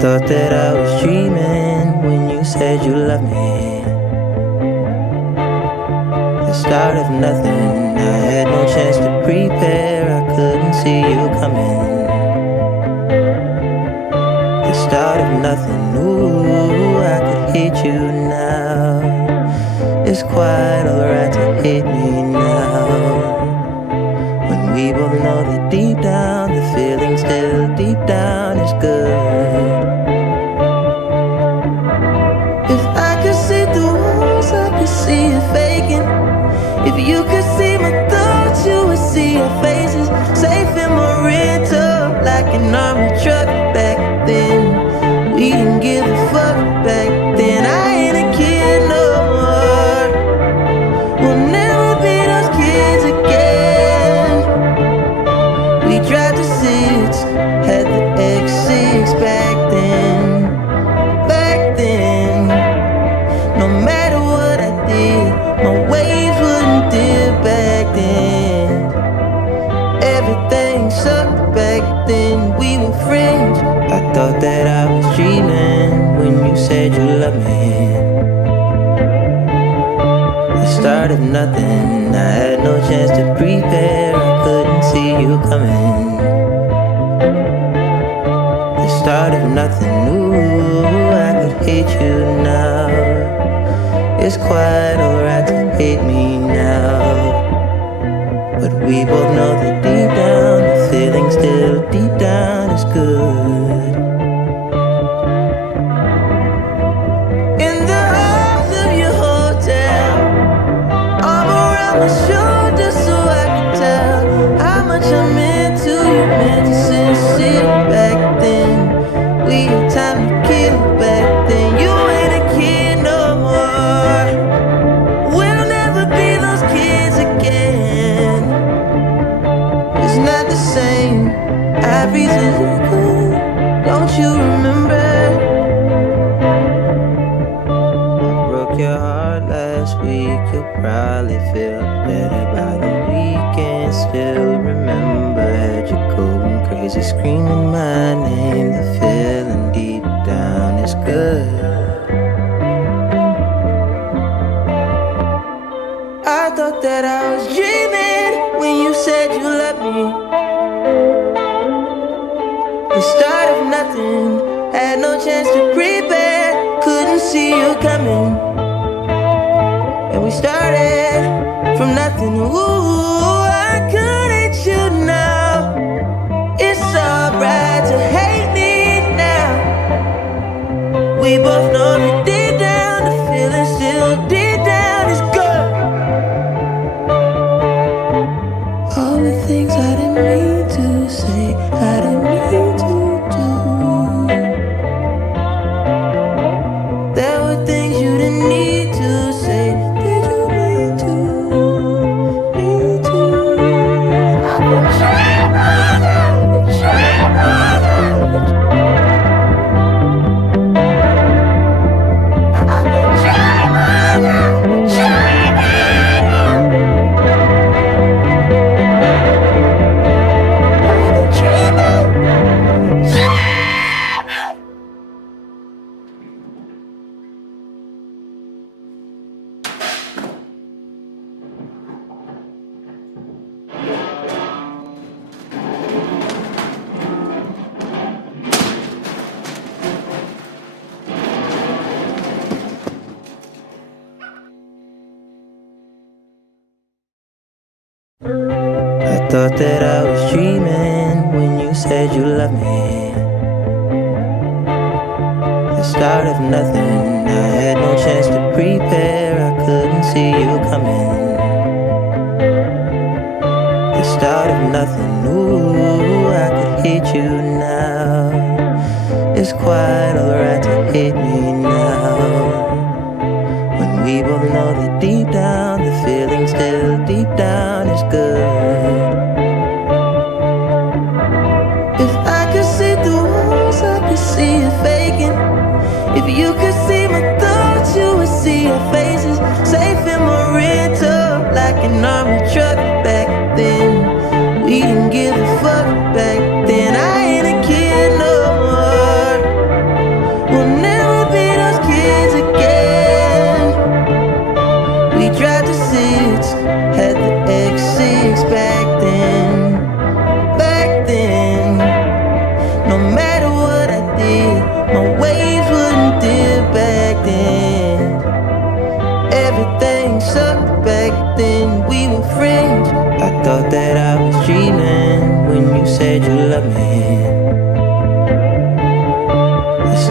thought that I was dreaming when you said you loved me. The start of nothing, I had no chance to prepare, I couldn't see you coming. The start of nothing, ooh, I could hate you now. It's quite alright to hate me now, when we both know that deep down the feeling still deep down is good. If I could see through walls, I could see you faking. If you could see my thoughts, you would see your faces. Safe in my rental, like an armored truck. Back then, we didn't give a fuck. Back then, I ain't a kid no more. We'll never be those kids again. We drive the six, had the X6 back then. Back then, no matter what I did, my waves wouldn't dip back then. Everything sucked back then, we were friends. I thought that I was dreaming when you said you loved me. The start of nothing, I had no chance to prepare, I couldn't see you coming. The start of nothing, ooh, I could hate you now. It's quite alright to hate me now, but we both know that deep down the feeling still deep down is good. In the halls of your hotel, arm around my shoulder so I could tell how much I meant to you, meant to sincere back then. We had time to kill back then. You ain't a kid no more. We'll never be those kids again. It's not the same. I've reasons to go. Don't you remember? I broke your heart last week. You'll probably feel better by the weekend. Still remember, had you going crazy, screaming my name. The feeling deep down is good. I thought that I was dreaming when you said you loved me. The start of nothing, had no chance to prepare, couldn't see you coming. And we started from nothing, ooh, I could hate you now. It's alright to hate me now. We both know that deep down the feeling still deep down is good. All the things I didn't mean to say, I didn't mean to do. There were things you didn't need to say. Did you mean to? Need to? I thought that I was dreaming when you said you loved me. The start of nothing, I had no chance to prepare, I couldn't see you coming. The start of nothing, ooh, I could hate you now. It's quite alright to hate me now, when we both know that deep down the feeling still deep down is good. If I could see through walls, I could see you faking. If you could see my thoughts, you would see your faces. Safe in my rental, like an armored truck. Back then, we didn't give a fuck. Back then, I ain't a kid no more.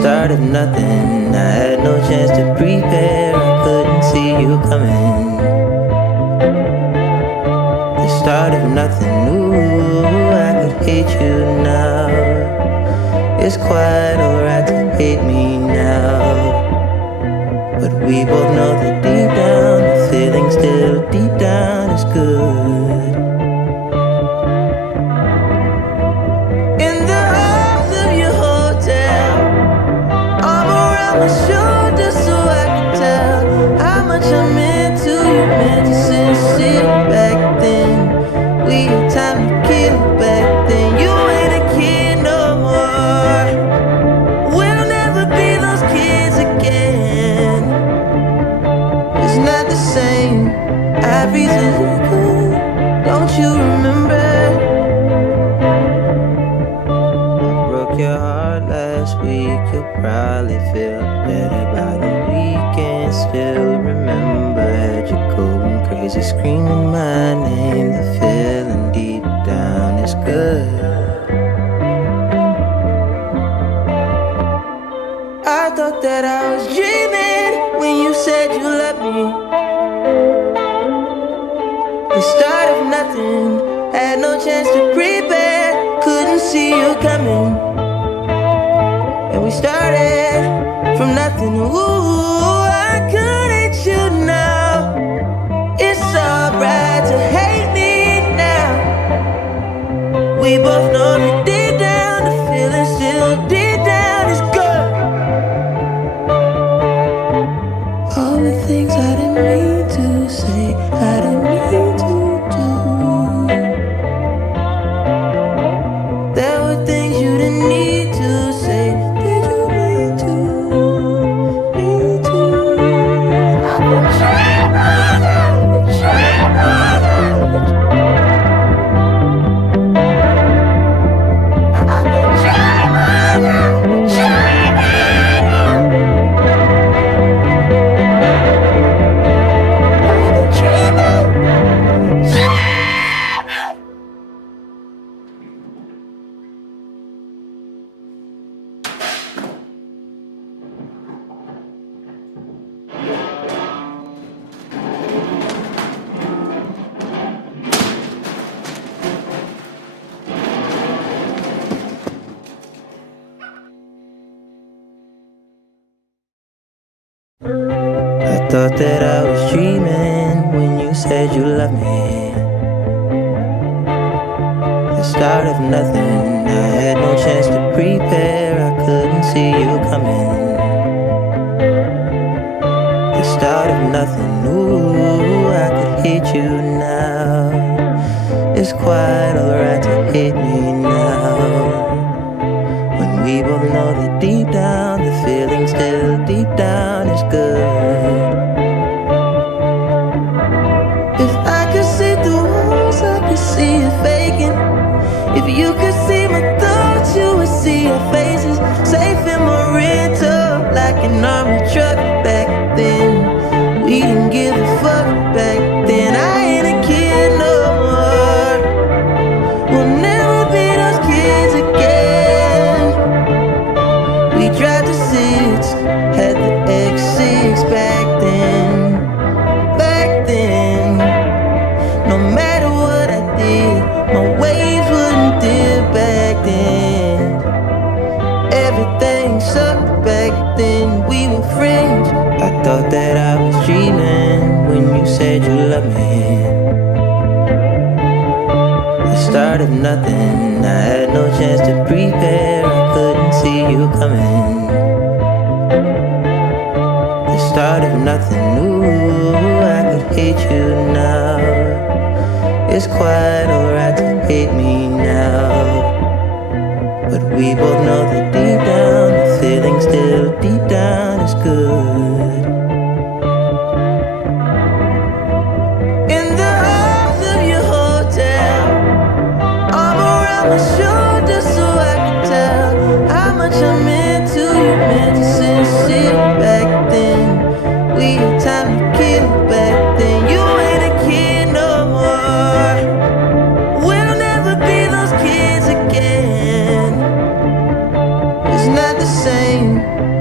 start of nothing. I had no chance to prepare, I couldn't see you coming. The start of nothing, ooh, I could hate you now. It's quite alright to hate me now, but we both know that deep down, the feeling still deep down is good. In the halls of your hotel, arm around my shoulder so I can tell how much I meant to you, meant to sincere back then. We had time to kill back then. You ain't a kid no more. We'll never be those kids again. It's not the same. I've reasons to go. Don't you remember? I broke your heart last week. You'll probably feel better by the weekend. Still remember, had you going crazy, screaming my name. The feeling deep down is good. I thought that I was dreaming when you said you loved me. The start of nothing, had no chance to prepare, couldn't see you coming. And we started from nothing, ooh, I could hate you now. It's alright to hate me now. We both know that deep down, the feeling still deep down is good. All the things I didn't mean to say, I didn't mean to do. There were things you didn't need to say. Did you mean to? Need to? I thought that I was dreaming when you said you loved me. The start of nothing, I had no chance to prepare, I couldn't see you coming. The start of nothing, ooh, I could hate you now. It's quite alright to hate me now, when we both know that deep down, the feeling still deep down is good. If I could see through walls, I could see you faking. If you could see my thoughts, you would see your faces. Safe in my rental, like an army truck back then. We didn't give a fuck back then. I ain't a kid no more. We'll never be those kids again. We drive the six, had the X6 back then. Back then, no matter what I did, my waves wouldn't dip back then. Everything sucked back then, we were friends. I thought that I was dreaming when you said you loved me. The start of nothing, I had no chance to prepare, I couldn't see you coming. The start of nothing, ooh, I could hate you now. It's quite alright to hate me now, but we both know that deep down, the feeling still deep down is good. In the halls of your hotel, arm around my shoulder so I can tell how much I meant to you, meant to sincere back then. We had time to kill back then. You ain't a kid no more. We'll never be those kids again. It's not the same.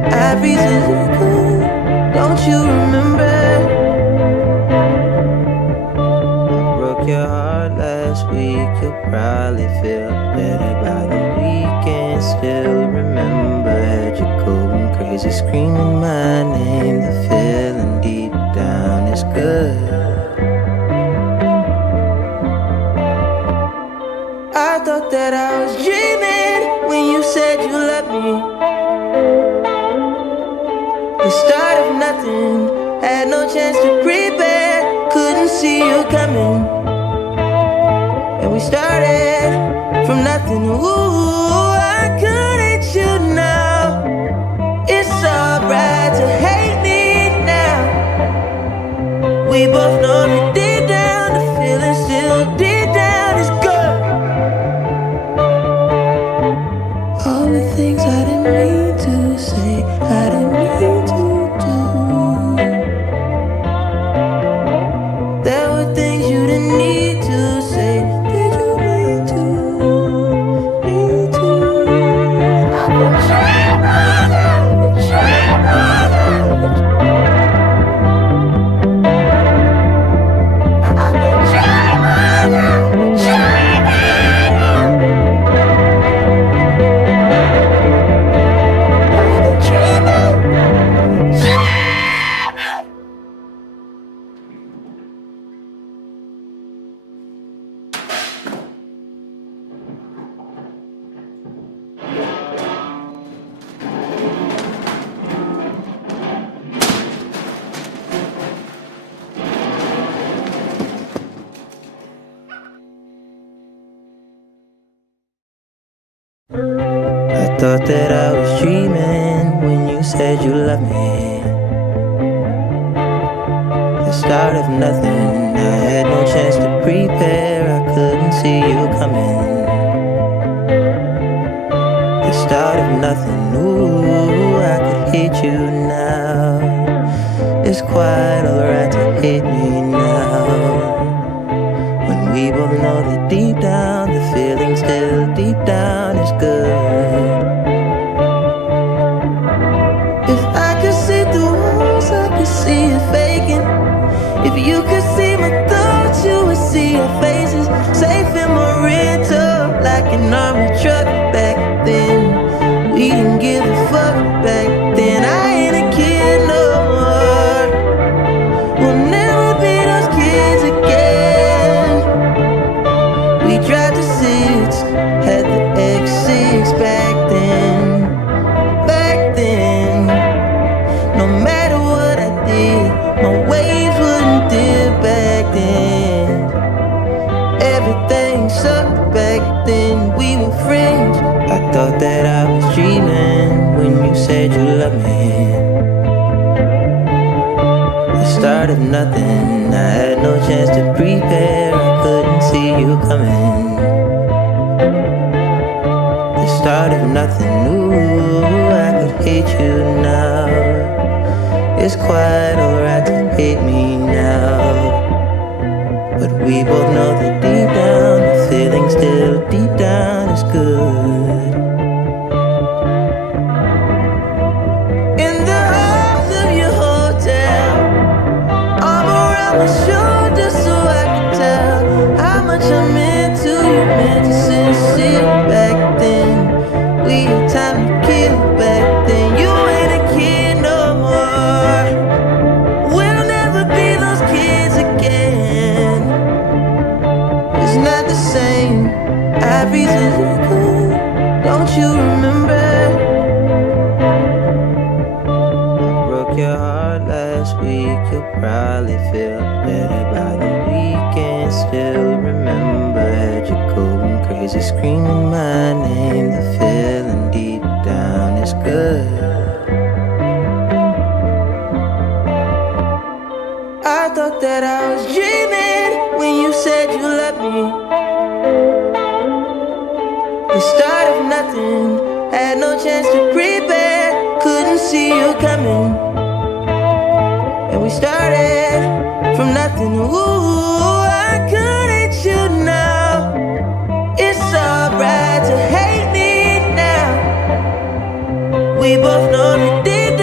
Every good, don't you remember? I broke your heart last week. You'll probably feel better by the weekend. Still remember, had you going crazy, screaming my name. The feeling deep down is good. I thought that I was dreaming when you said you loved me. The start of nothing, had no chance to prepare, couldn't see you coming. And we started from nothing. Ooh, I couldn't you now. It's alright to hate me now. We both know that deep down the feeling still deep down is good. All the things I didn't mean to say, I didn't mean to do. There were things you didn't need to say. Did you mean to? Need to? I thought that I was dreaming when you said you loved me. The start of nothing, I had no chance to prepare, I couldn't see you coming. The start of nothing, ooh, I could hate you now. It's quite alright to hate me now. When we both know that deep down, the feeling still deep down is good. If I could see through walls, I could see you faking. If you could see my thoughts, you would see your faces. Safe in my rental, like an army truck back then. We didn't give a fuck back then. I ain't a kid no more. We'll never be those kids again. We drive the six, had the X6 back then. Back then, no matter what I did, my waves wouldn't dip back then. Everything sucked back then, we were friends. I thought that I was dreaming when you said you loved me. The start of nothing, I had no chance to prepare, I couldn't see you coming. The start of nothing, ooh, I could hate you now. It's quite alright to hate me now. But we both know that deep down, the feeling still deep down is good. In the halls of your hotel, arm around my shoulder so I could tell how much I meant to you, meant to sincere back then. We had time to kill back then. You ain't a kid no more. We'll never be those kids again. It's not the same. Every good, don't you remember? I broke your heart last week. You'll probably feel better by the weekend. Still remember, had you going crazy, screaming my name. The feeling deep down is good. I thought that I was dreaming when you said you loved me. The start of nothing, had no chance to prepare, couldn't see you coming. And we started from nothing. Ooh, I couldn't you now. It's alright to hate me now. We both know that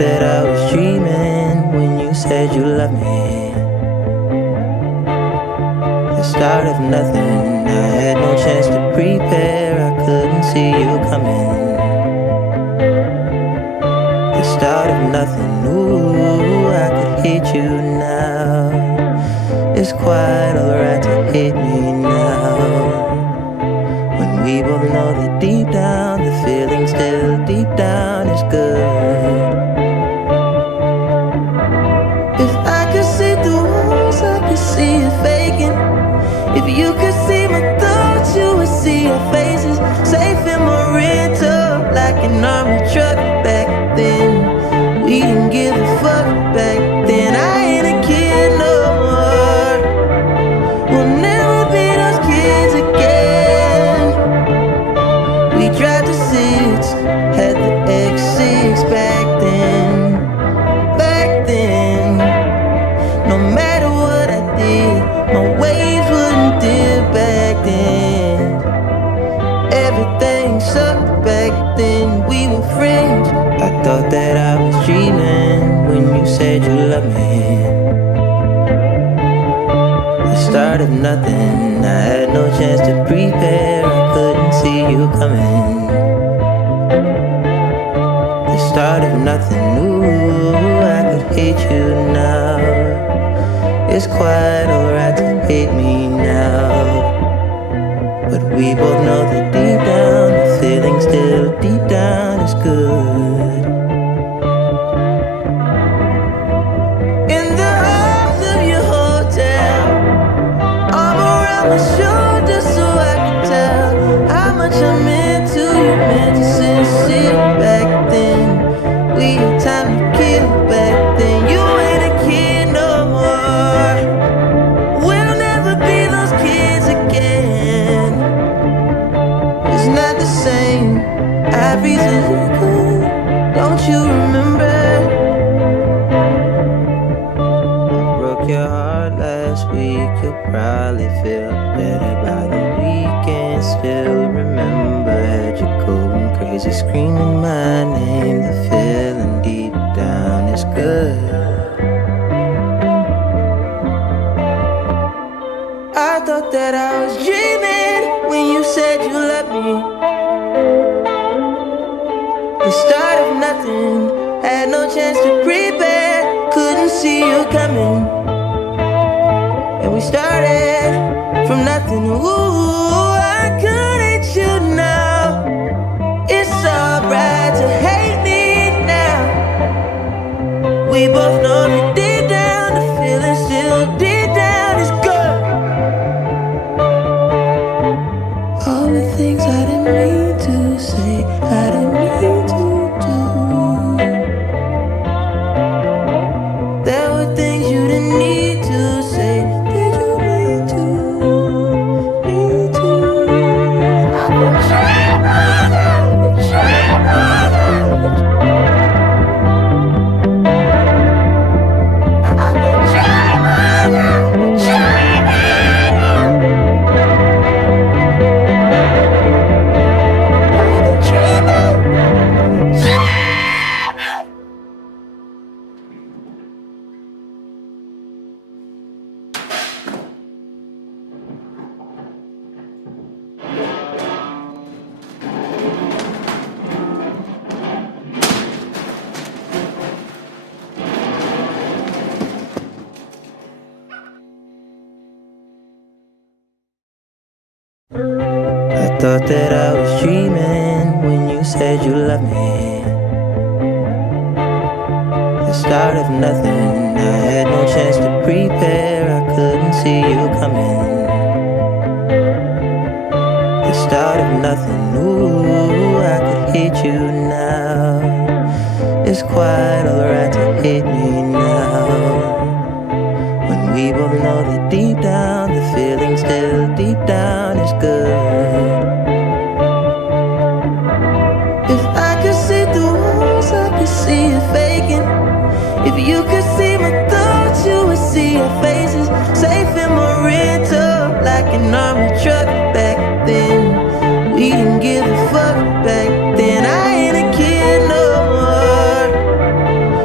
that I was dreaming when you said you loved me. The start of nothing, I had no chance to prepare, I couldn't see you coming. The start of nothing, ooh, I could hate you now. It's quite alright to hate me now, when we both know that deep down, the feeling still deep down is good. If I could see through walls, I could see you faking. If you could see my thoughts, you would see your faces. Safe in my rental, like an army truck back then. We didn't give a fuck back then. I ain't a kid no more. We'll never be those kids again. We tried to six, had the X6 back then. Back then, no matter what I did, my waves wouldn't dip back then. Everything sucked back then, we were friends. I thought that I was dreaming when you said you loved me. The start of nothing, I had no chance to prepare, I couldn't see you coming. The start of nothing, ooh, I could hate you now. It's quite alright to hate me now, but we both know that deep down, the feeling still deep down is good. In the halls of your hotel, arm around my shoulder so I can tell how much I meant to you, meant to sincere back then. We had time to kill back then. You ain't a kid no more. We'll never be those kids again. It's not the same. Ivory's illegal, don't you remember? I broke your heart last week. You'll probably feel better by the weekend. Still remember, had you going crazy, screaming my name. The feeling deep down is good. I thought that I was dreaming when you said you loved me. The start of nothing, had no chance to prepare, couldn't see you coming. And we started from nothing, ooh, I could hate you now. It's alright to hate me now. We both know that deep down, the feeling still deep down is good. All the things I didn't mean to say, I didn't mean to do. There were things you didn't need to say. Did you mean to? Need to? I thought that I was dreaming when you said you loved me. The start of nothing, I had no chance to prepare, I couldn't see you coming. The start of nothing, ooh, I could hate you now. It's quite alright to hate me now, when we both know that deep down, the feeling still deep down is good. If I could see through walls, I could see you faking. If you could see my thoughts, you would see your faces. Safe in my rental, like an army truck back then. We didn't give a fuck back then. I ain't a kid no more.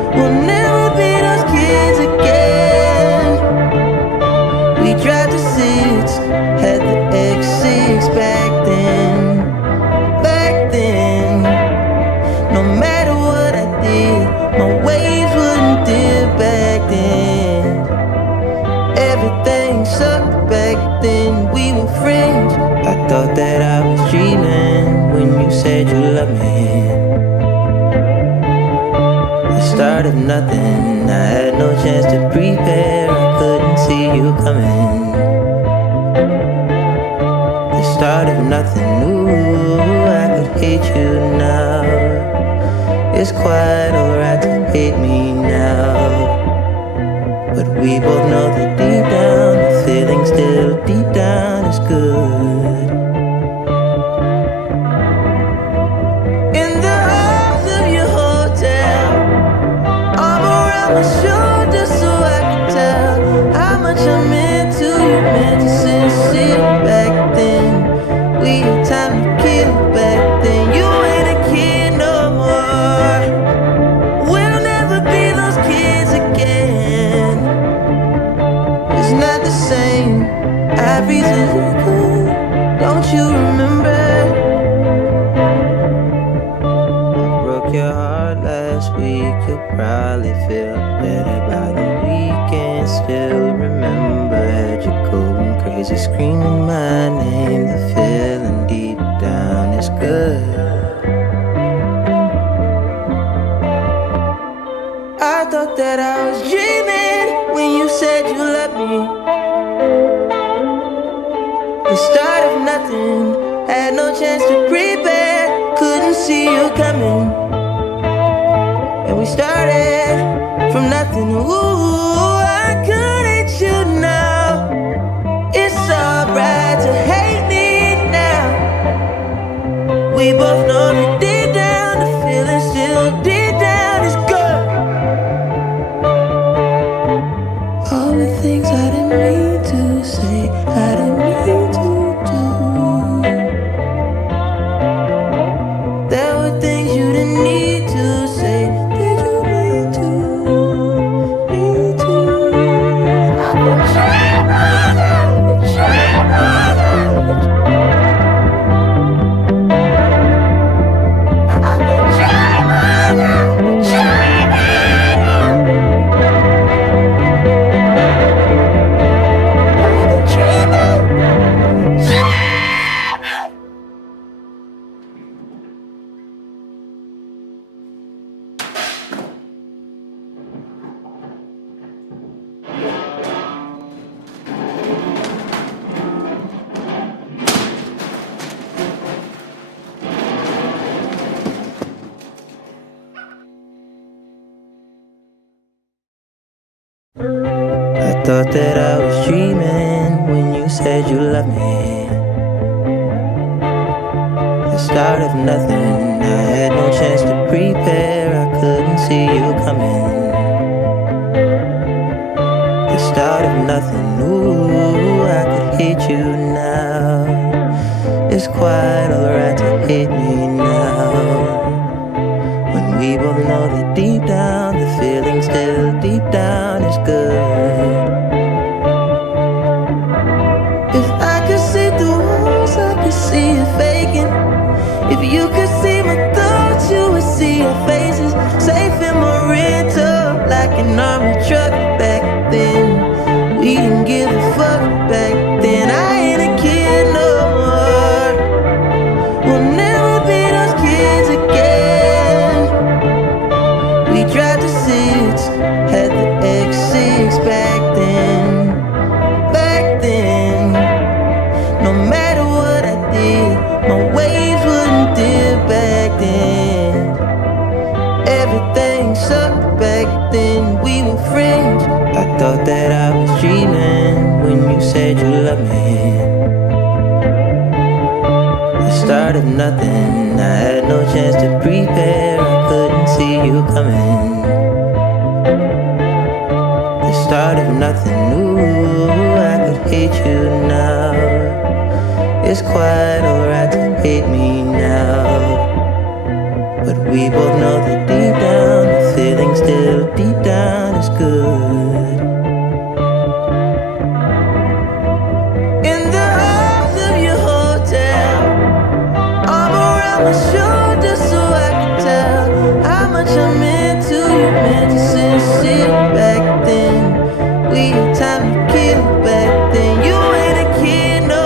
then, we were friends. I thought that I was dreaming when you said you loved me. The start of nothing, I had no chance to prepare. I couldn't see you coming. The start of nothing, ooh, I could hate you now. It's quite alright to hate me now. But we both know that deep down, the feeling still deep down is good. In the halls of your hotel, arm around my shoulder so I could tell how much I meant to you, meant to sincere back then. We had time to kill back then. You ain't a kid no more. We'll never be those kids again. It's not the same. I've reasons we could. Don't you remember? I broke your heart last week. You'll probably feel better by the weekend. Still remember, had you going crazy, screaming my name. The feeling deep down is good. I thought that I was dreaming when you said you loved me. The start of nothing, had no chance to prepare. Couldn't see you coming. And we started from nothing. Ooh, I could hate you now. It's alright to hate me now. We both know that deep down, the feeling still deep down is good. All the things I didn't mean to say, I didn't mean to do. There were things you didn't need to say. Did you mean to? Need to? I thought that I was dreaming when you said you loved me. The start of nothing, I had no chance to prepare. I couldn't see you coming. The start of nothing, ooh, I could hate you now. It's quite alright to hate me now. When we both know that deep down, the feeling still deep down is good. If I could see through walls, I could see you faking. If you could see my thoughts, you would see your faces. Safe in my rental, like an army truck back then. We didn't give a fuck back then. I ain't a kid no more. We'll never be those kids again. We drive the six, had the X6 back then. Back then, no matter what I did, my waves wouldn't dip back then. Everything sucked back then. We were friends. I thought that I was dreaming when you said you loved me. The start of nothing, I had no chance to prepare. I couldn't see you coming. The start of nothing, ooh, I could hate you now. It's quite alright to hate me now. But we both know that deep down, the feeling still deep down is good. In the halls of your hotel, arm around my shoulder so I could tell how much I meant to you, meant to sincere back then. We had time to kill back then. You ain't a kid no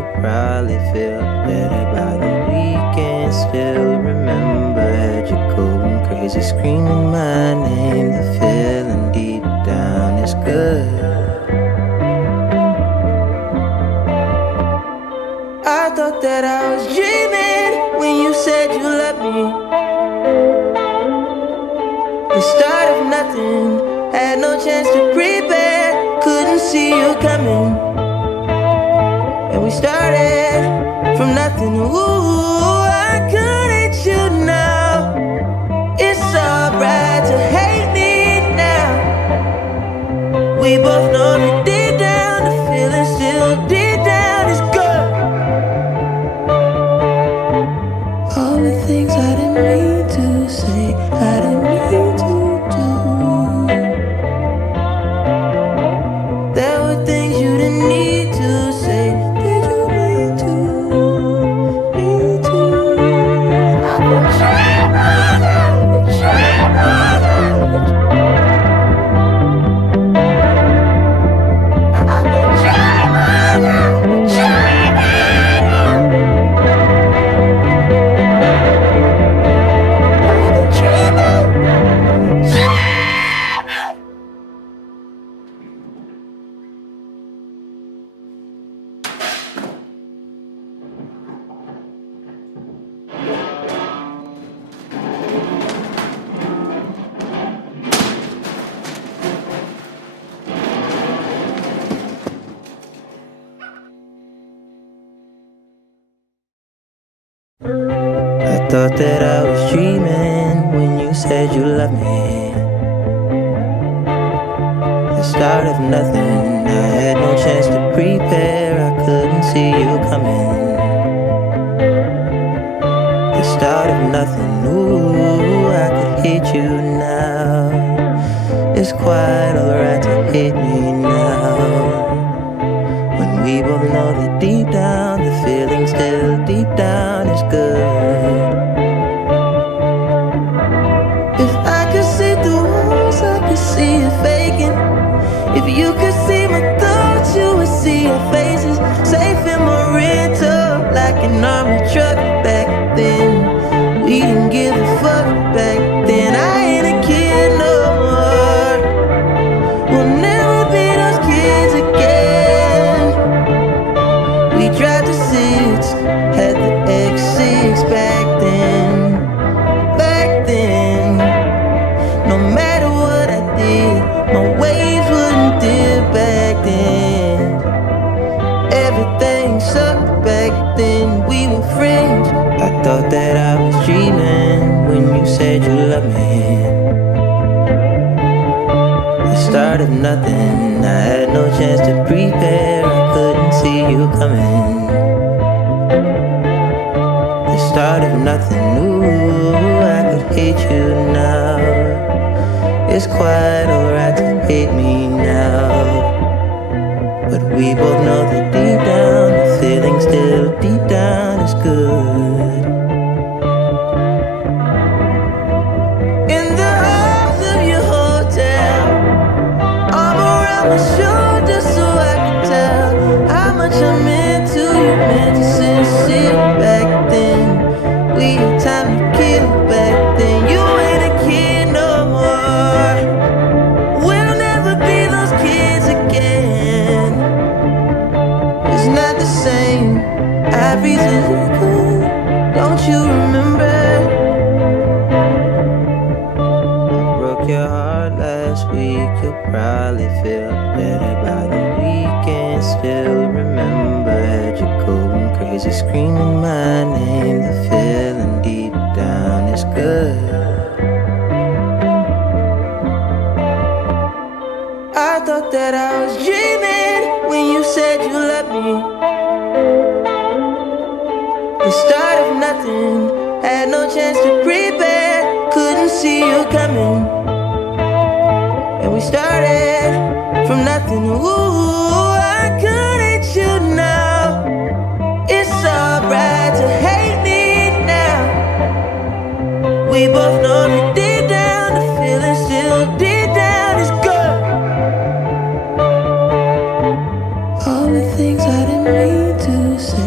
you'll probably feel better by the weekend. Still remember, had you going crazy, screaming my name. The feeling deep down is good. I thought that I was dreaming when you said you loved me. The start of nothing, had no chance to prepare, couldn't see you coming. And we started from nothing. Ooh, I couldn't you now. It's alright to hate me now. We both know that deep down the feeling still deep down is good. All the things I didn't mean to say, I didn't mean to do. There were things you didn't need to say. Did you mean to? Need to? I thought that I was dreaming when you said you loved me. The start of nothing, I had no chance to prepare, I couldn't see you coming. The start of nothing, ooh, I could hate you now. It's quite alright to hate me now. When we both know that deep down, the feeling still deep down is good. If I could see through walls, I could see you faking. If you could see my thoughts, you would see your faces. Safe in my rental, like an army truck back then. We didn't give a fuck back then. I ain't a kid no more. We'll never be those kids again. We drive the six, had the X6 back then. Back then, no matter what I did, my waves wouldn't dip back then. Everything sucked back then, we were friends. I thought that I was dreaming when you said you loved me. The start of nothing, I had no chance to prepare, I couldn't see you coming. The start of nothing, ooh, I could hate you now. It's quite alright to hate me now. But we both know that deep down, the feeling still deep down is good. In the halls of your hotel, arm around my shoulder so I can tell how much I meant to you, meant to sincere back then. We had time to kill back then. You ain't a kid no more. We'll never be those kids again. It's not the same. I've reasons to go. Don't you remember? I broke your heart last week. You'll probably feel better by the weekend. Still remember, had you going crazy, screaming my name. The feeling deep down is good. I thought that I was dreaming when you said you loved me. The start of nothing, had no chance to prepare, couldn't see you coming. And we started from nothing. Ooh, I couldn't you now. It's alright to hate me now. We both know that deep down, the feeling still deep down is good. All the things I didn't mean to say.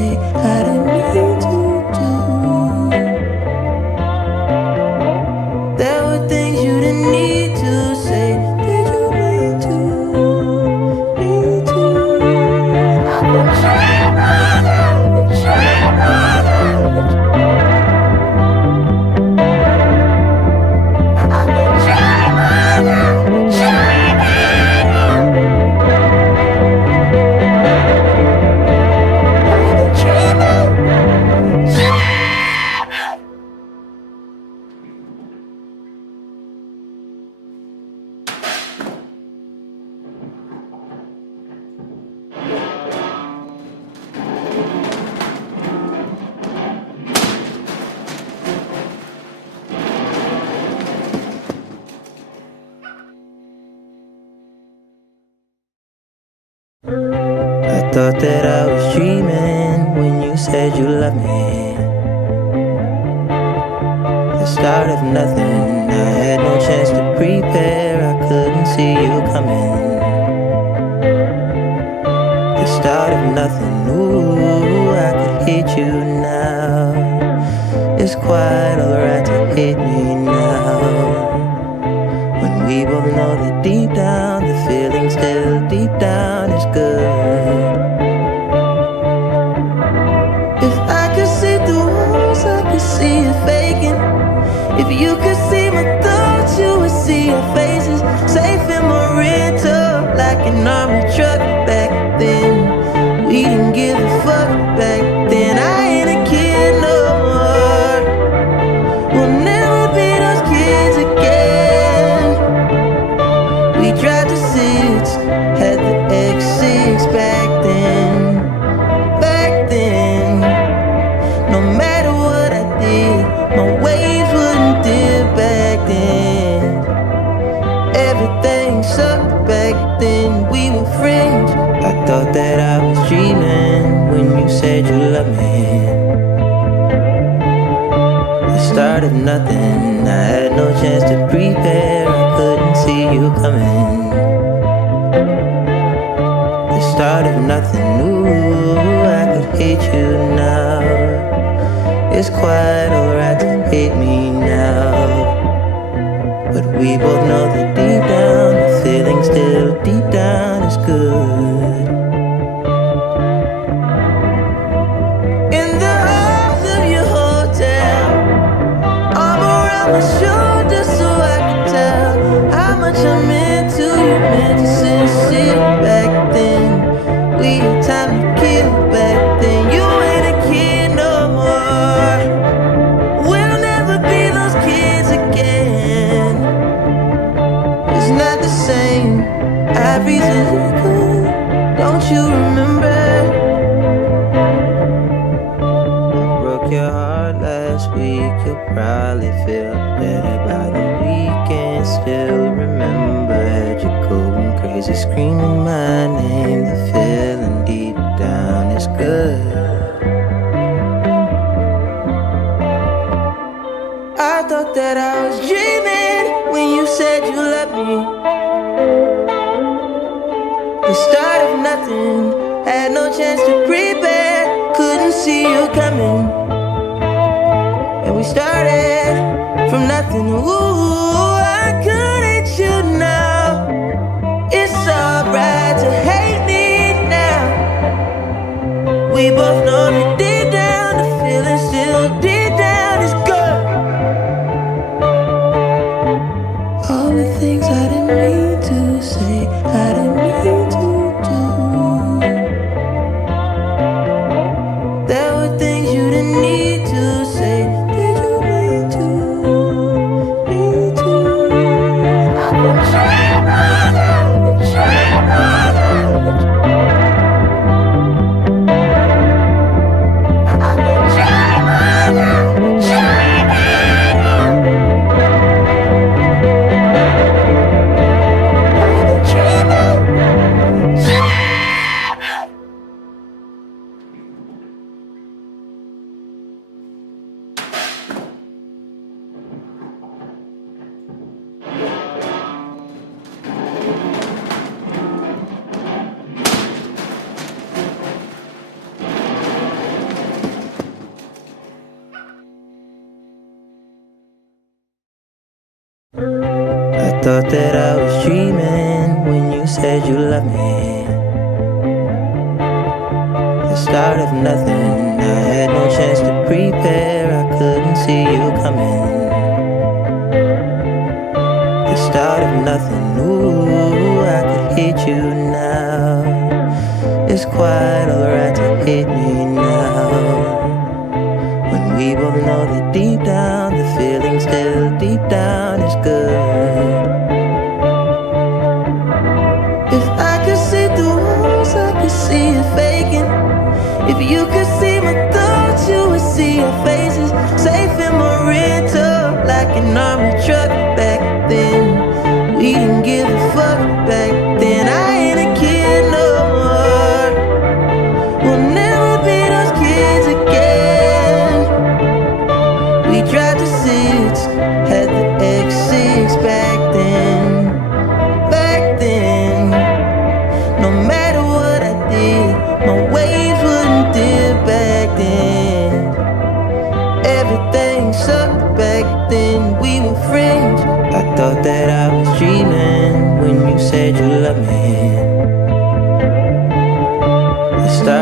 thought that I was dreaming when you said you loved me. The start of nothing, I had no chance to prepare, I couldn't see you coming. The start of nothing, ooh, I could hate you now. It's quite alright to hate me now, when we both know that deep down the feeling still deep down is good. If I could see through walls, I could see you faking. If you could see my thoughts, you would see your faces. Safe in my rental, like an army truck back then. We didn't give a fuck back then. I ain't a kid no more. We'll never be those kids again. We tried to six, had the X6 back then. Back then, no matter what I did, my waves wouldn't dip back then. Everything sucked back then, we were friends. I thought that I was dreaming when you said you loved me. The start of nothing, I had no chance to prepare, I couldn't see you coming. The start of nothing, ooh, I could hate you now. It's quite alright to hate me now, but we both know that deep down the feeling still deep down is good. In the halls of your hotel, arm around my shoulder so I could tell how much I meant to you, meant to sincere back then. We had time to kill back then. You ain't a kid no more. We'll never be those kids again. It's not the same. I've reason to good. Don't you remember? I broke your heart last week. You'll probably feel better by the weekend. Still remember, had you going crazy, screaming my name. The feeling deep down is good. I thought that I was dreaming when you said you loved me. The start of nothing, had no chance to prepare, couldn't see you coming. And we started from nothing, ooh, I could hate you now. It's alright to hate me now. We both know that deep down the feeling still deep down is good. All the things I didn't mean to say, I didn't mean to do. There were things you didn't need to say. Did you mean to? Mean to? I thought that I was dreaming when you said you loved me. The start of nothing, I had no chance to prepare, I couldn't see you coming. The start of nothing, ooh, I could hate you now. It's quite alright to hate me now, when we both know that deep down the feeling still deep down is good. If I could see through walls, I could see you faking. If you could see my thoughts, you would see your faces. Safe in my rental, like an army truck back then. We didn't give a fuck back then. I ain't a kid no more.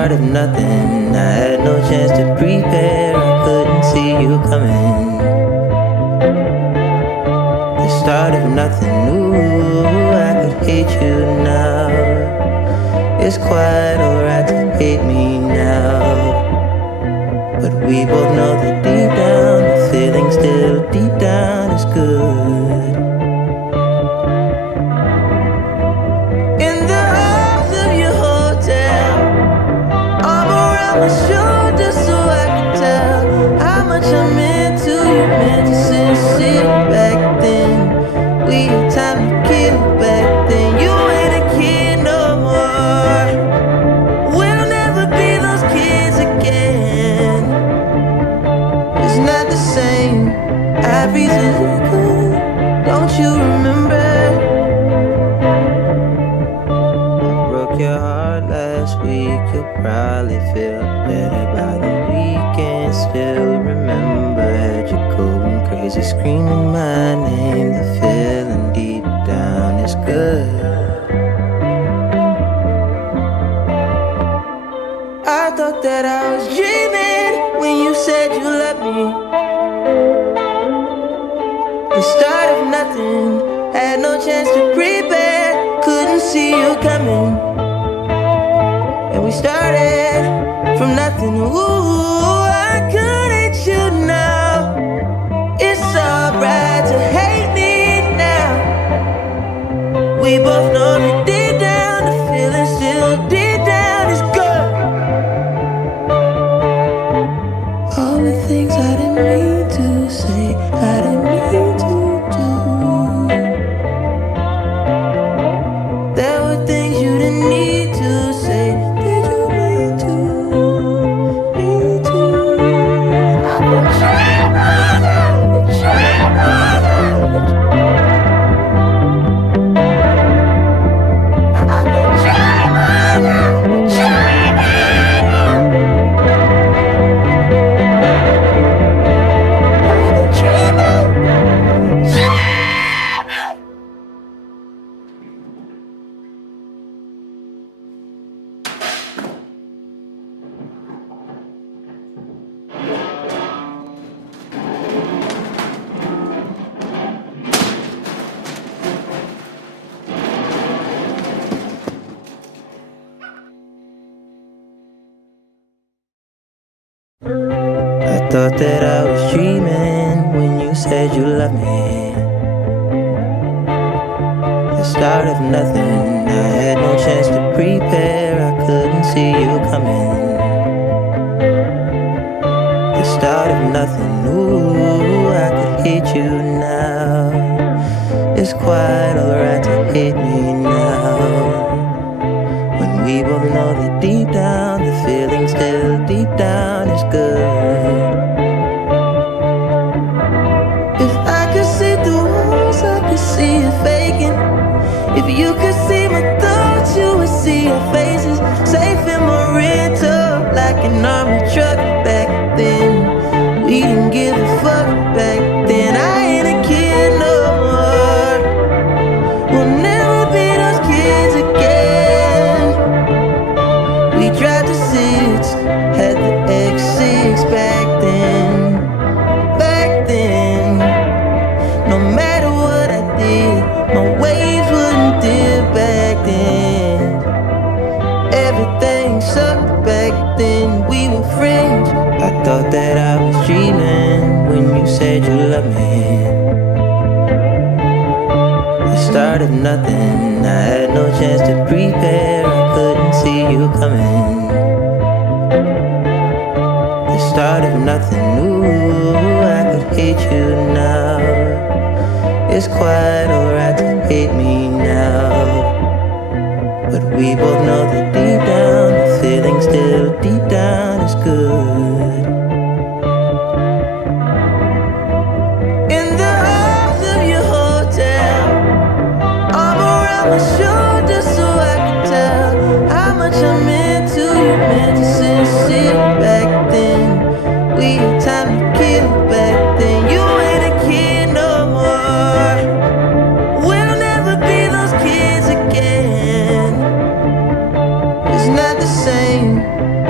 start of nothing. I had no chance to prepare, I couldn't see you coming. The start of nothing, ooh, I could hate you now. It's quite alright to hate me now, but we both know that deep down, the feeling still deep down is good. In the halls of your hotel, arm around my shoulder so I can tell how much I meant to you, meant to sincere back then. We had time to kill back then. You ain't a kid no more. We'll never be those kids again. It's not the same. I've reason to good. Don't you remember? I broke your heart last week. You'll probably feel better by the weekend. Still remember, had you going crazy, screaming my name. The feeling deep down is good. I thought that I was dreaming when you said you loved me. The start of nothing, had no chance to prepare, couldn't see you coming. And we started from nothing, ooh, I could hate you now. It's alright to hate me now. We both know that deep down, the feeling still deep down is good. All the things I didn't mean to say, I didn't mean to do. There were things you didn't need to say. Did you mean to? Need to? I thought that I was dreaming when you said you loved me. The start of nothing, I had no chance to prepare, I couldn't see you coming. The start of nothing, ooh, I could hate you now. It's quite alright to hate me now, when we both know that deep down, the feeling still deep down is good. If I could see through walls, I could see you faking. If you could see my thoughts, you would see your faces. Safe in my rental, like an army truck back then. We didn't give a fuck back then. I ain't a kid no more. We'll never be those kids again. We tried to six, had the X6 back then. Back then, no matter what I did, my waves wouldn't dip back then. Everything sucked back then, we were friends. I thought that I was dreaming when you said you loved me. The start of nothing, I had no chance to prepare, I couldn't see you coming. The start of nothing, ooh, I could hate you now. It's quite alright to hate me now, but we both know that deep down, the feeling still deep down is good. In the halls of your hotel, arm around my shoulder so I can tell how much I meant to you, meant to sincere back then. We had time to kill back then. You ain't a kid no more. We'll never be those kids again. It's not the same.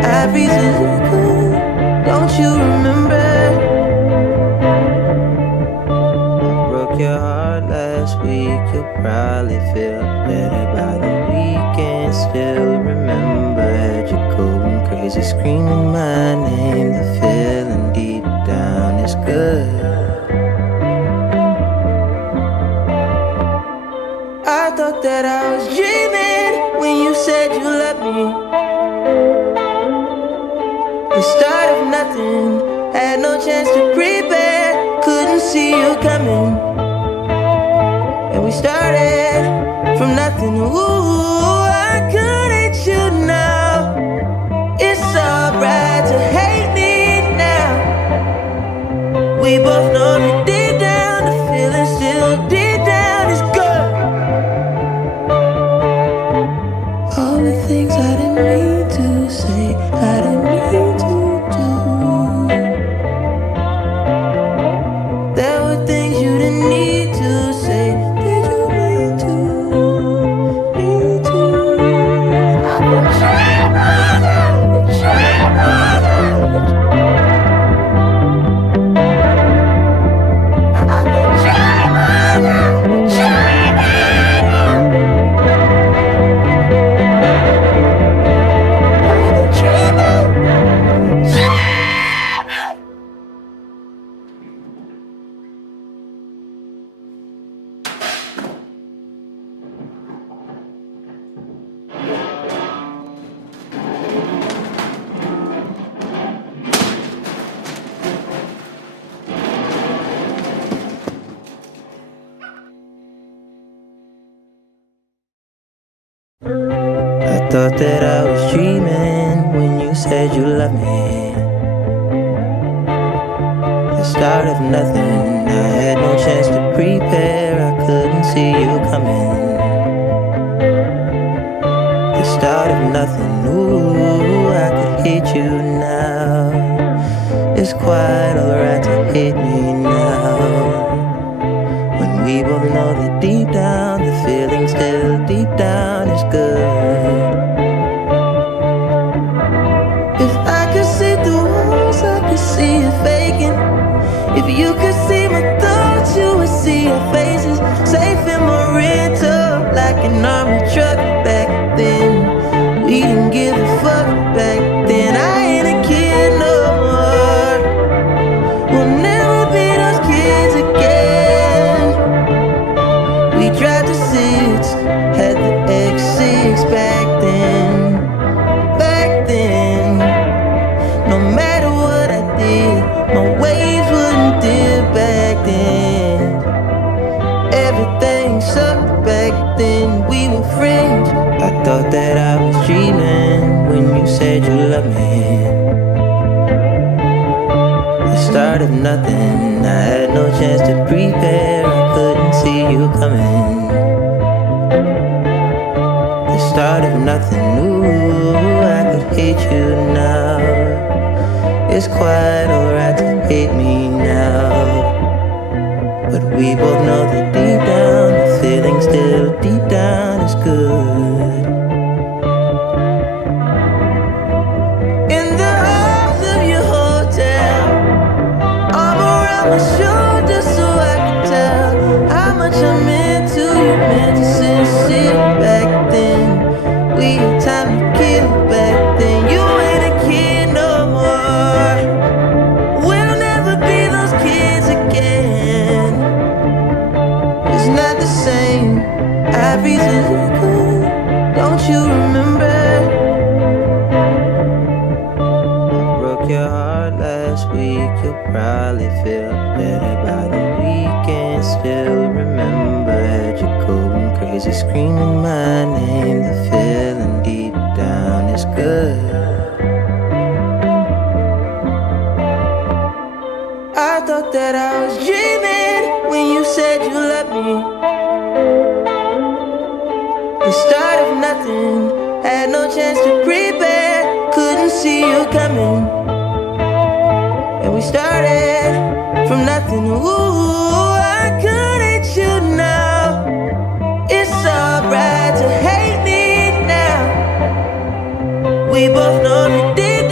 Every physical, don't you remember? I broke your heart last week. You'll probably feel better by the weekend. Still remember, had you going crazy, screaming my name. The feeling deep down is good. I thought that I was dreaming when you said you loved me. The start of nothing, had no chance to prepare, couldn't see you coming. And we started from nothing. Ooh, I could hate you now. It's alright to hate me now. We both know that deep down the feeling still deep down is good. All the things I didn't mean to say, I didn't mean to do. There were things you didn't need to say. Did you mean to? Need to? I thought that I was dreaming when you said you loved me. The start of nothing, I had no chance to prepare, I couldn't see you coming. The start of nothing, ooh, I could hate you now. It's quite alright to hate me now. When we both know that deep down, the feeling still deep down is good. If I could see through walls, I could see you faking. If you could see my thoughts, you would see your faces. Safe in my rental, like an army truck back then. We didn't give a fuck back then. I ain't a kid no more. We'll never be those kids again. We drive the six, had the X6 back then. Back then, no matter what I did, my waves wouldn't dip back then. Everything sucked back then, we were friends. I thought that I was dreaming when you said you loved me. The start of nothing, I had no chance to prepare, I couldn't see you coming. The start of nothing, ooh, I could hate you now. It's quite alright to hate me now. But we both know that deep down, the feeling still deep down is good. In the halls of your hotel, arm around my shoulder so I could tell how much I meant to you, meant to sit back then. We had time to kill back then. You ain't a kid no more. We'll never be those kids again. It's not the same. Every physical, don't you remember? I broke your heart last week. You'll probably feel better by the weekend. Still remember, had you going crazy, screaming my name. The feeling deep down is good. I thought that I was dreaming when you said you loved me. The start of nothing, had no chance to prepare, couldn't see you coming. And we started from nothing. Ooh, I could hate you now. It's alright to hate me now. We both know that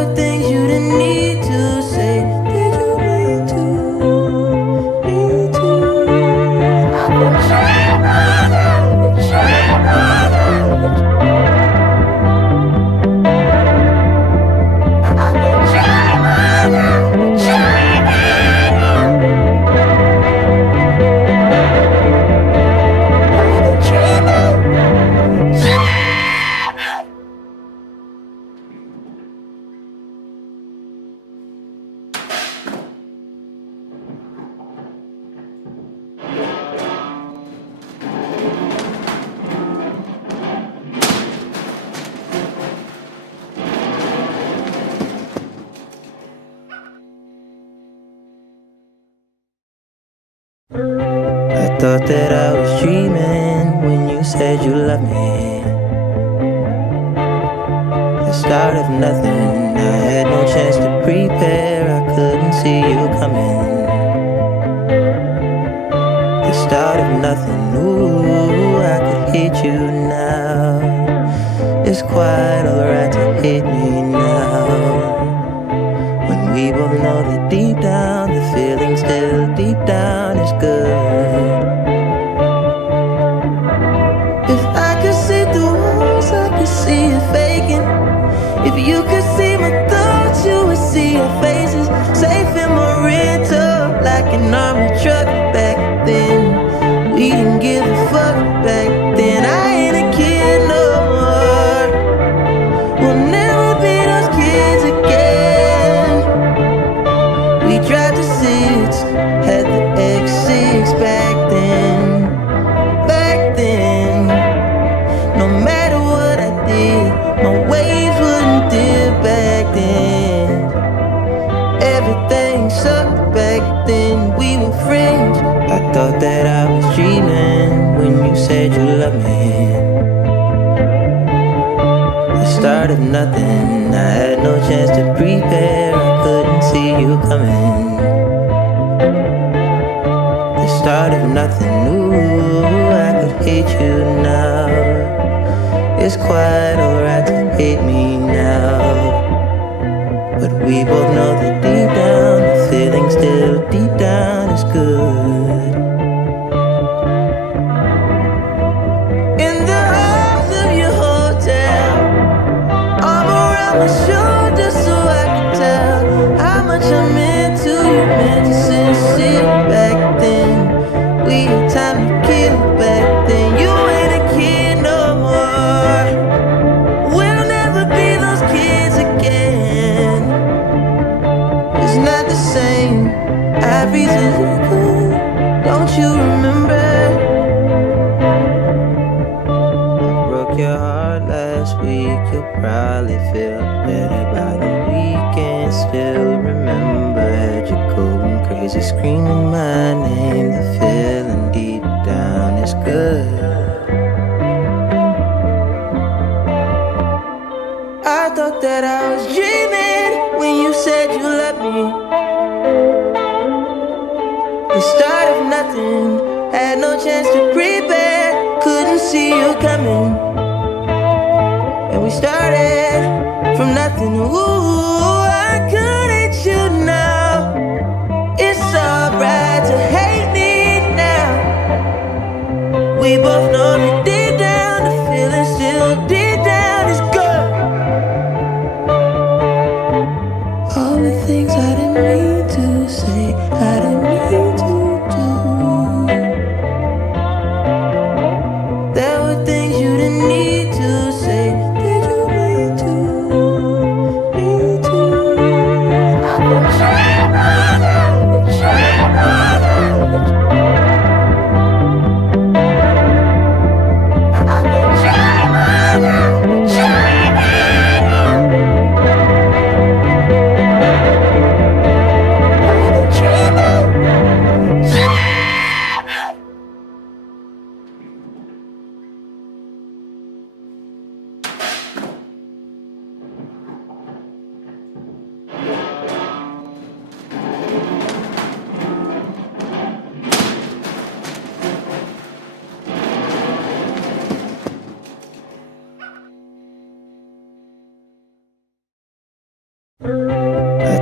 were things you didn't need to say. Did you need to? Need to? I thought that I was dreaming when you said you loved me. The start of nothing, I had no chance to prepare, I couldn't see you coming. The start of nothing, ooh, I could hate you now. It's quite alright to hate me now, when we both know that deep down, the feeling still deep down is good. If I could see through walls, I could see you faking. If you could see my thoughts, you would see your faces. Safe in my rental, like an army truck back then. We didn't give a fuck back then. I ain't a kid no more. We'll never be those kids again. We tried to six, had the X6 back then. Back then, no matter what I did, my waves wouldn't dip back then. Everything sucked back then, we were friends. I thought that I was dreaming when you said you loved me. The start of nothing, I had no chance to prepare, I couldn't see you coming. The start of nothing, ooh, I could hate you now. It's quite alright to hate me now, but we both know that deep down, the feeling still deep down is good. In the halls of your hotel, arm around my shoulder so I could tell how much I meant to you, meant to sit back then. We had time to kill back then. You ain't a kid no more. We'll never be those kids again. It's not the same. I've reason to good. Don't you remember? I broke your heart last week. You'll probably feel better by the weekend. Still remember, had you going crazy, screaming my name. The feeling deep down is good. I thought that I was dreaming when you said you loved me. The start of nothing, had no chance to prepare, couldn't see you coming. And we started from nothing, ooh, I could hate you now. It's alright to hate me now. We both know that deep down, the feeling still deep down is good. All the things I didn't mean to say, I didn't mean to do. There were things you didn't need to say. Did you mean to? Need to?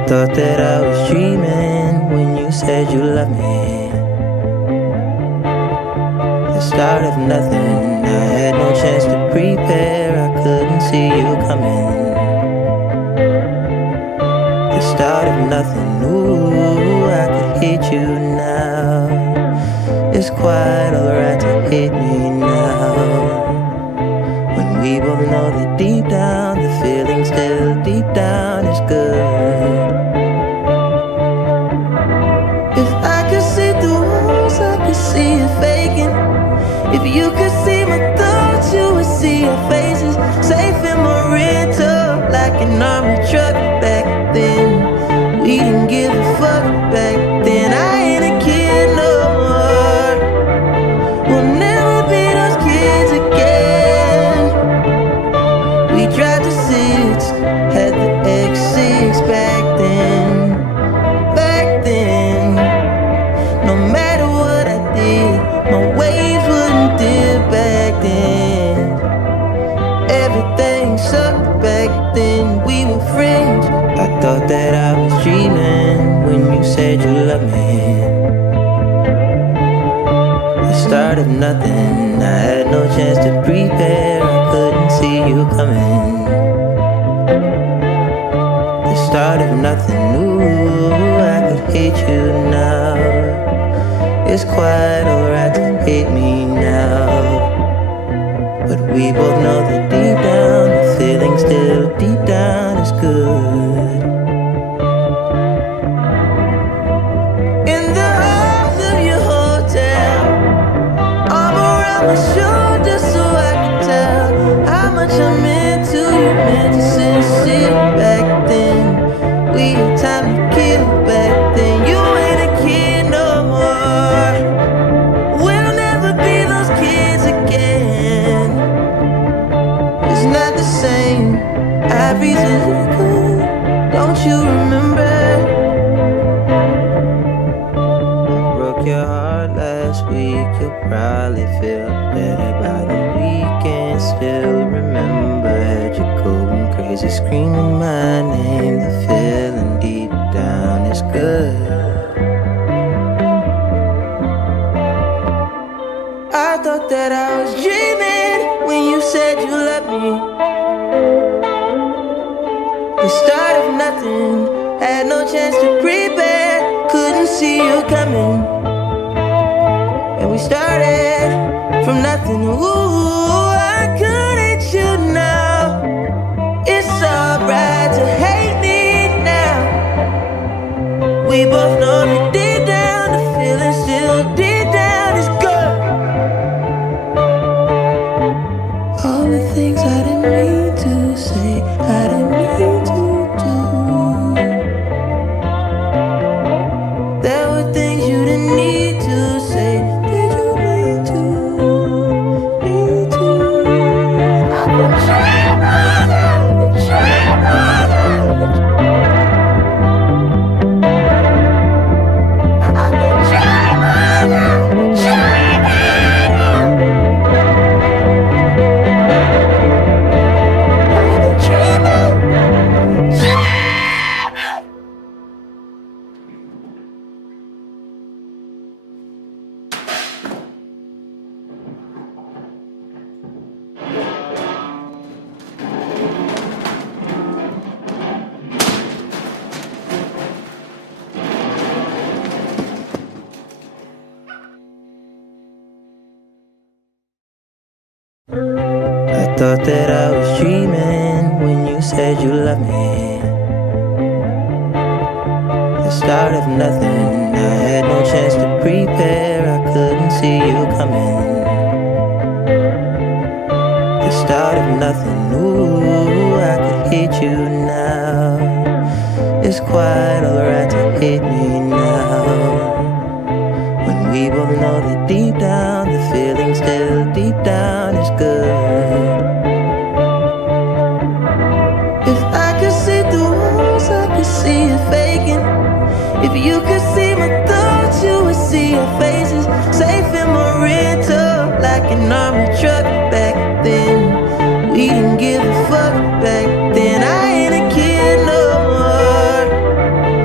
thought that I was dreaming when you said you loved me. The start of nothing, I had no chance to prepare, I couldn't see you coming. The start of nothing, ooh, I could hate you now. It's quite alright to hate me now, when we both know that deep down, the feeling still deep down is good. If I could see through walls, I could see you faking. If you could see my thoughts, you would see your faces. Safe in my rental, like an armored truck back then. We didn't give a fuck back then. I ain't a kid no more. We'll never be those kids again. We tried to six, had the X6 back then. Back then, no matter what I did, my waves wouldn't dip back then. Everything sucked back then, we were friends. I thought that I was dreaming when you said you loved me. The start of nothing, I had no chance to prepare, I couldn't see you coming. The start of nothing, ooh, I could hate you now. It's quite alright to hate me now, but we both know that deep down, the feeling still deep down is good. In the halls of your hotel, arm around my shoulder so I could tell how much I meant to you, meant to sincere back then. We had time to kill back then. You ain't a kid no more. We'll never be those kids again. It's not the same. Ivory's a liquid, don't you remember? I broke your heart last week. You'll probably feel better by the weekend. Still remember, had you going crazy, screaming my name. The feeling deep down is good. I thought that I was dreaming when you said you loved me. The start of nothing, had no chance to prepare, couldn't see you coming. And we started from nothing, ooh, I could hate you now. It's alright to hate me now. We both know that deep down, the feeling still deep down is good. All the things I didn't mean to say, I didn't mean to do. There were things you didn't need to say. Did you mean to? Need to? I thought that I was dreaming when you said you loved me. The start of nothing, I had no chance to prepare, I couldn't see you coming. The start of nothing, ooh, I could hate you now. It's quite alright to hate me now, when we both know that deep down, the feeling still deep down is good. If I could see through walls, I could see you faking. If you could see my thoughts, you would see your faces. Safe in my rental, like an armored truck back then. We didn't give a fuck back then. I ain't a kid no more.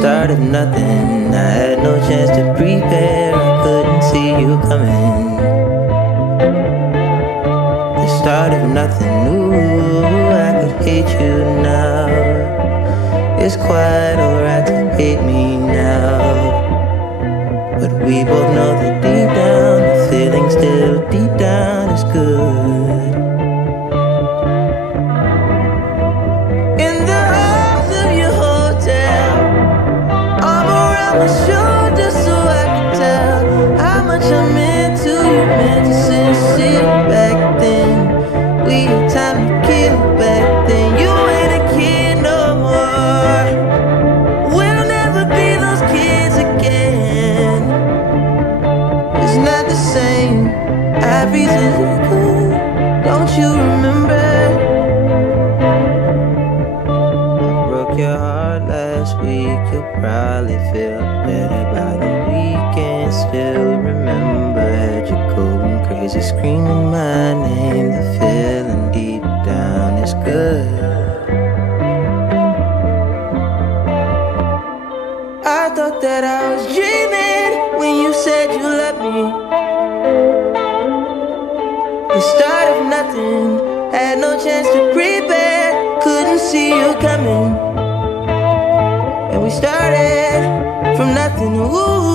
start of nothing. I had no chance to prepare, I couldn't see you coming. The start of nothing, ooh, I could hate you now. It's quite alright to hate me now, but we both know that deep down, the feeling still deep down is good. In the halls of your hotel, arm around my shoulder so I could tell how much I meant to you, meant to sincere back then. We had time to kill back then. You ain't a kid no more. We'll never be those kids again. It's not the same. I've reason to good. Don't you remember? I broke your heart last week. You'll probably feel better by the weekend. Still remember, had you going crazy, screaming my name. The feeling deep down is good. I thought that I was dreaming when you said you loved me. The start of nothing, had no chance to prepare, couldn't see you coming. And we started from nothing, ooh.